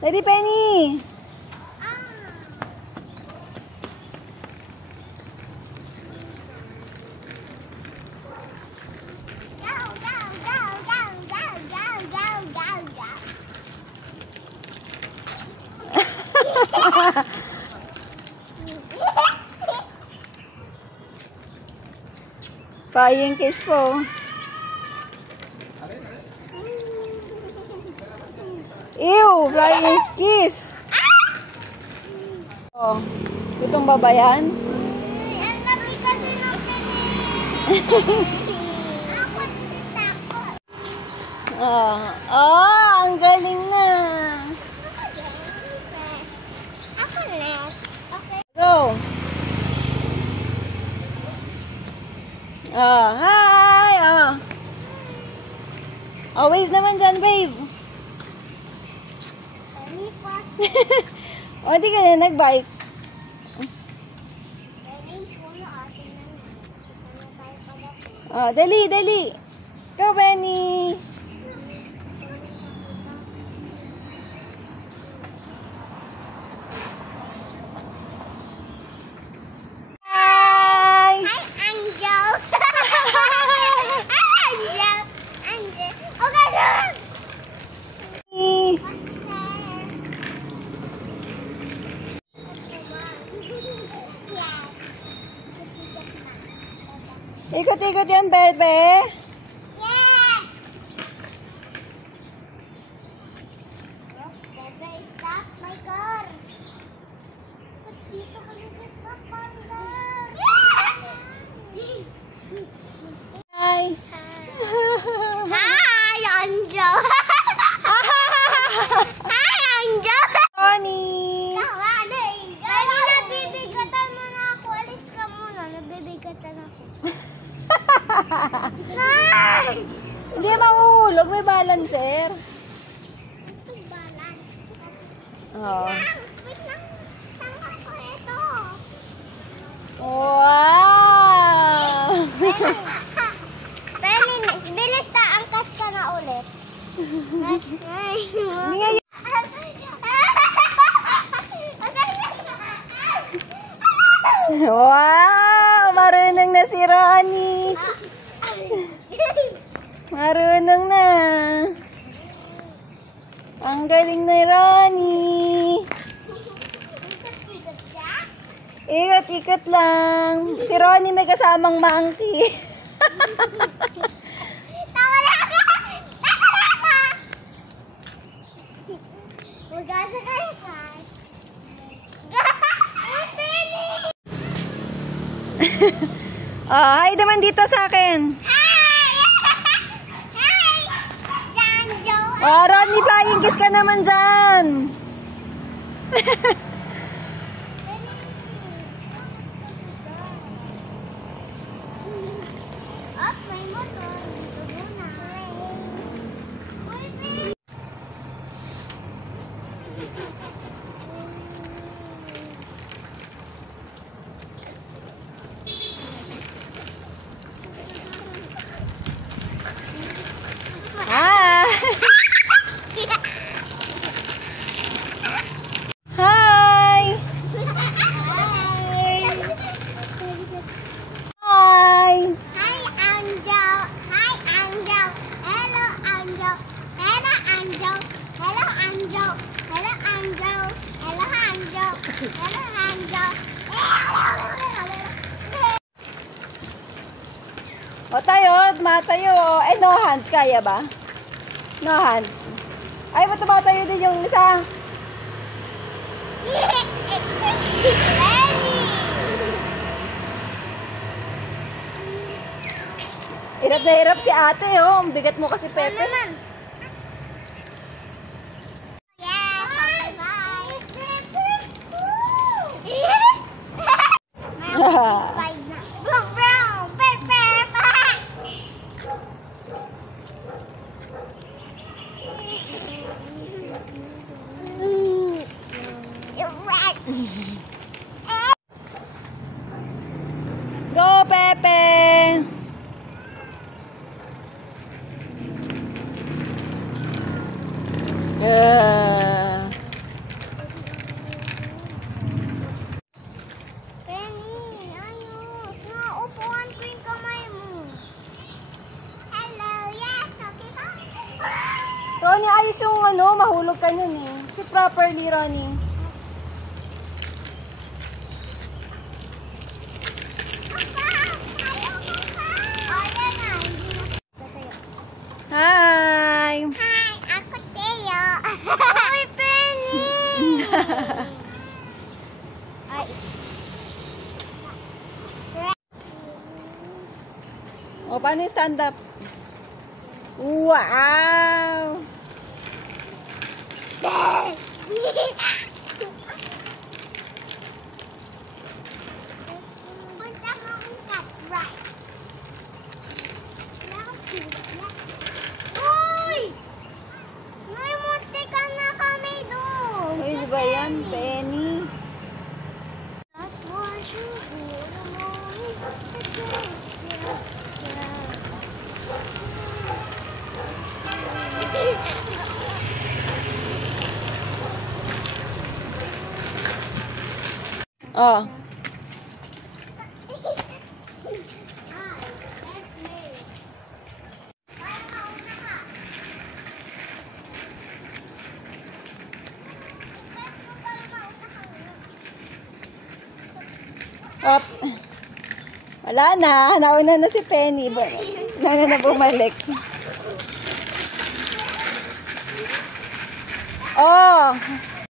Dali, Penny. Flying kiss po. Ew, flying kiss. Oh, itong baba yan? Ang laki kasi ng ang galing na. Ako next. Okay. Go. Hi. Wave naman dyan, wave. Di ka na nag-bike. Dali. Go, Benny. Hi. Hi, Angel. Hi, Angel. Okay, sir. Ikot-ikot yan, bebe. Yes. Bebe, stop my car. Dito ka nag-stop, Panda. Hi. Hi, Angel. Hi, Angel. Ronnie. Dali, nabibigatan mo na ako. Alis ka muna. Nabibigatan ako. Hi! Hindi mahulog, may balancer. Ito, balance. Oh. Wait lang. Tanggal ko ito. Wow! Penny, bilis na. Angkas ka na ulit. Hindi nga yun. Wow! Marunong na si Ronnie. Marunong na. Ang galing na Ronnie. Ikot-ikot lang. Si Ronnie may kasamang monkey. Tawa na ka! Magasa kayo ka. Hi naman dito sa akin. Hi! Hi! Janjo! Ronnie, flying kiss ka naman dyan. Up, may motor. Dito muna. Hi. Hi. Hi. Hi, Angel. Hi, Angel. Hello, Angel. Hello, Angel. Hello, Angel. Hello, Angel. Hello, Angel. Hello, Angel. O tayo, matayo. No hands, kaya ba? No hands. Ay, tayo din yung isa. Hirap na hirap si ate, oh. Ang bigat mo kasi, Pepe. Yes, bye. Brown, brown, Pepe. Go, Pepe! Ronnie, ayos yung ano, mahulog ka nun eh. Si properly, Ronnie. Hi! Hi, ako Teo. Uy, Penny! Ay. O, paano yung stand up? Wow! Punta mo ang cat, right? Uy! May munti ka na kami doon. Uy, di ba yan, Penny? That was you, Oh. Op. Wala na. Nauna na si Penny. Nauna na bumalik. Oh.